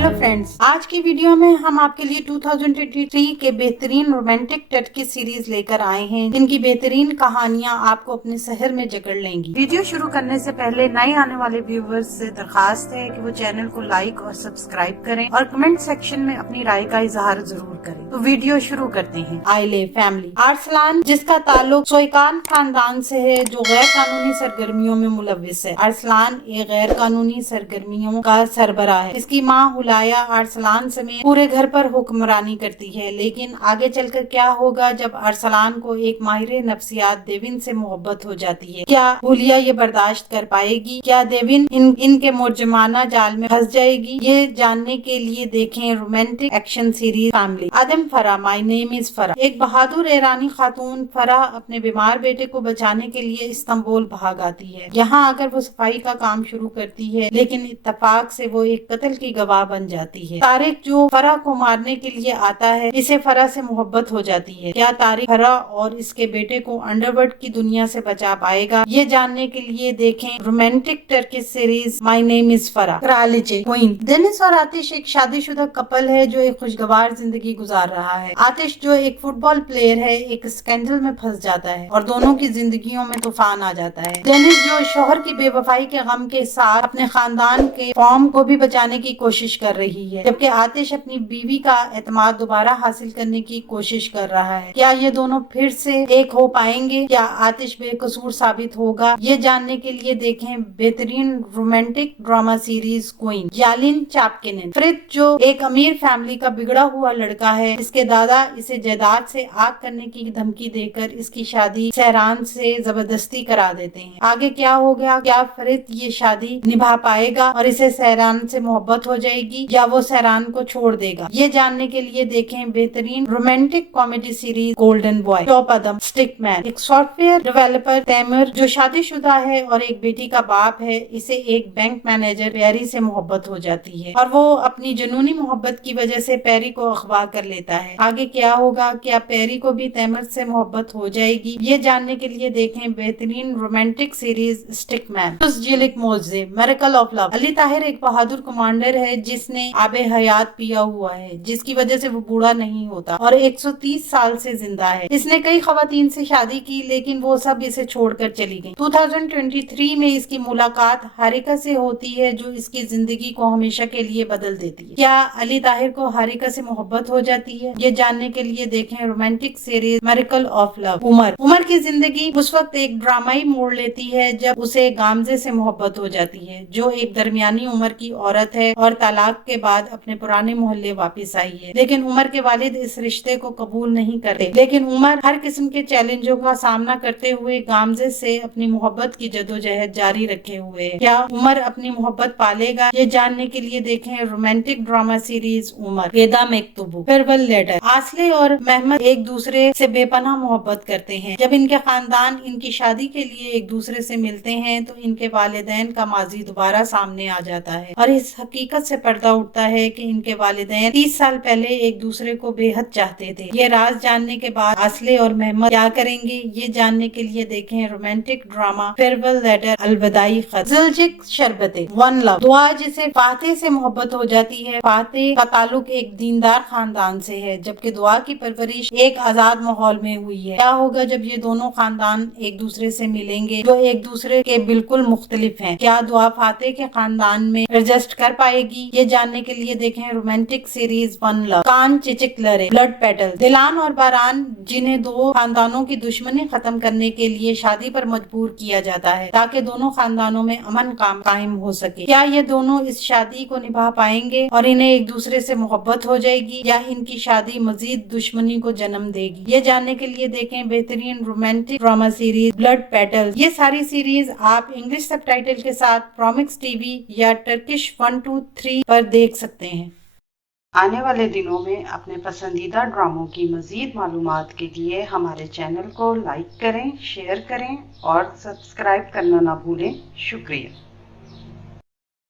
Hello friends, आज की video में हम आपके लिए 2023 के बेहतरीन रोमांटिक टर्की सीरीज लेकर आए हैं, जिनकी बेहतरीन कहानियां आपको अपने शहर में जकड़ लेंगी। वीडियो शुरू करने से पहले नए आने वाले व्यूवर्स से दरखास्त है कि वो चैनल को लाइक और सब्सक्राइब करें और कमेंट सेक्शन में अपनी राय का इजहार जरूर करें। तो वीडियो शुरू करते हैं। आइले फैमिली। अरसलान, जिसका ताल्लुक सोइकान खानदान से है, जो गैर कानूनी सरगर्मियों में मुलविस है। अरसलान एक गैर कानूनी सरगर्मियों का सरबराह है। इसकी माँ हुलाया अरसलान समेत पूरे घर पर हुक्मरानी करती है, लेकिन आगे चलकर क्या होगा जब अरसलान को एक माहिर नफ्सियात देविन से मोहब्बत हो जाती है। क्या हुलिया ये बर्दाश्त कर पाएगी? क्या देविन इनके मुर्जमाना जाल में फंस जाएगी? ये जानने के लिए देखें रोमांटिक एक्शन सीरीज फैमिली। आदम फरा, माई नेम इज फरा। एक बहादुर ईरानी खातून फरा अपने बीमार बेटे को बचाने के लिए इस्तांबुल भाग आती है। यहाँ आकर वो सफाई का काम शुरू करती है, लेकिन इत्तेफाक से वो एक कत्ल की गवाह बन जाती है। तारिक, जो फरा को मारने के लिए आता है, इसे फरा से मोहब्बत हो जाती है। क्या तारिक फरा और इसके बेटे को अंडरवर्ल्ड की दुनिया से बचा पाएगा? ये जानने के लिए देखें romantic Turkish series my name is फरा। क्रालिचे क्वीन। डेनिस और आतिश एक शादीशुदा कपल है जो एक खुशगवार जिंदगी गुजार रहा है। आतिश, जो एक फुटबॉल प्लेयर है, एक स्कैंडल में फंस जाता है और दोनों की जिंदगियों में तूफान आ जाता है। डेनिस, जो शोहर की बेवफाई के गम के साथ अपने खानदान के फॉर्म को भी बचाने की कोशिश कर रही है, जबकि आतिश अपनी बीवी का एतमाद दोबारा हासिल करने की कोशिश कर रहा है। क्या ये दोनों फिर से एक हो पाएंगे? क्या आतिश बेकसूर साबित होगा? ये जानने के लिए देखें बेहतरीन रोमांटिक ड्रामा सीरीज क्वीन। यालिन चापकिन। फ्रिद, जो एक अमीर फैमिली का बिगड़ा हुआ लड़का है, इसके दादा इसे जायदाद से आग करने की धमकी देकर इसकी शादी सहरान से जबरदस्ती करा देते हैं। आगे क्या होगा? क्या फ्रिद ये शादी निभा पाएगा और इसे सहरान से मोहब्बत हो जाएगी, या वो सहरान को छोड़ देगा? ये जानने के लिए देखें बेहतरीन romantic comedy series golden boy. टॉप अदम स्टिकमैन। एक सॉफ्टवेयर डेवलपर तैमूर, जो शादीशुदा है और एक बेटी का बाप है, इसे एक बैंक मैनेजर पैरी से मोहब्बत हो जाती है और वो अपनी जुनूनी मोहब्बत की वजह से पैरी को अगवा कर लेता है। आगे क्या होगा? क्या पैरी को भी तैमूर से मोहब्बत हो जाएगी? ये जानने के लिए देखें बेहतरीन romantic series Stickman. Miracle of love. Ali Tahir एक बहादुर कमांडर है जिसने आबे हयात पिया हुआ है, जिसकी वजह से वो बूढ़ा नहीं होता और 130 साल से जिंदा है। इसने कई खवातीन से शादी की, लेकिन वो सब इसे छोड़कर चली गईं। 2023 में इसकी मुलाकात हारिका से होती है, जो इसकी जिंदगी को हमेशा के लिए बदल देती है। क्या अली ताहिर को हारिका से मोहब्बत हो जाती है? ये जानने के लिए देखें romantic series miracle of love. Umar की जिंदगी उस वक्त एक ड्रामाई मोड़ लेती है जब उसे गामजे से मोहब्बत हो जाती है, जो एक दरमियानी उम्र की औरत है और तलाक के बाद अपने पुराने मोहल्ले वापस आई है। लेकिन उमर के वालिद इस रिश्ते को कबूल नहीं करते, लेकिन उमर हर किस्म के चैलेंजों का सामना करते हुए गामजे से अपनी मोहब्बत की जदोजहद जारी रखे हुए है। क्या उमर अपनी मोहब्बत पालेगा? ये जानने के लिए देखें रोमांटिक ड्रामा सीरीज उमर। वेदा मेक्तुबू। Farewell letter. आसले और महमद एक दूसरे से बेपनाह मोहब्बत करते हैं। जब इनके खानदान इनकी शादी के लिए एक दूसरे से मिलते हैं तो इनके वालिदैन का माजी दोबारा सामने आ जाता है और इस हकीकत से पर्दा उठता है कि इनके वालिदैन 30 साल पहले एक दूसरे को बेहद चाहते थे। ये राज जानने के बाद आसले और महमद क्या करेंगे? ये जानने के लिए देखें रोमांटिक ड्रामा फेयरवेल लेटर अलविदाई खत। ज़ुल्जिक शरबते। One love. दुआ, जिसे फातेह से मोहब्बत हो जाती है। फातेह का ताल्लुक एक दीनदार खानदान से है, जबकि दुआ की परवरिश एक आजाद माहौल में हुई है। क्या होगा जब ये दोनों खानदान एक दूसरे से मिलेंगे, जो एक दूसरे के बिल्कुल मुख्तलिफ हैं? क्या दुआ फातेह के खानदान में एडजस्ट कर पाएगी? ये जानने के लिए देखें रोमांटिक सीरीज वन लव। कान चिचिक लरे। Blood petal. दिलान और बारान, जिन्हें दो खानदानों की दुश्मनी खत्म करने के लिए शादी पर मजबूर किया जाता है ताकि दोनों खानदानों में अमन कायम हो सके। क्या ये दोनों इस शादी को निभा पाएंगे और इन्हें एक दूसरे से मोहब्बत हो जाएगी, या इनकी शादी मजीद दुश्मनी को जन्म देगी? ये जानने के लिए देखें बेहतरीन romantic drama series blood petal. ये सारी सीरीज आप इंग्लिश सबटाइटल के साथ प्रोमिक्स टीवी या टर्किश 123 पर देख सकते हैं। आने वाले दिनों में अपने पसंदीदा ड्रामों की मजीद मालूमात के लिए हमारे चैनल को लाइक करें, शेयर करें और सब्सक्राइब करना ना भूलें। शुक्रिया।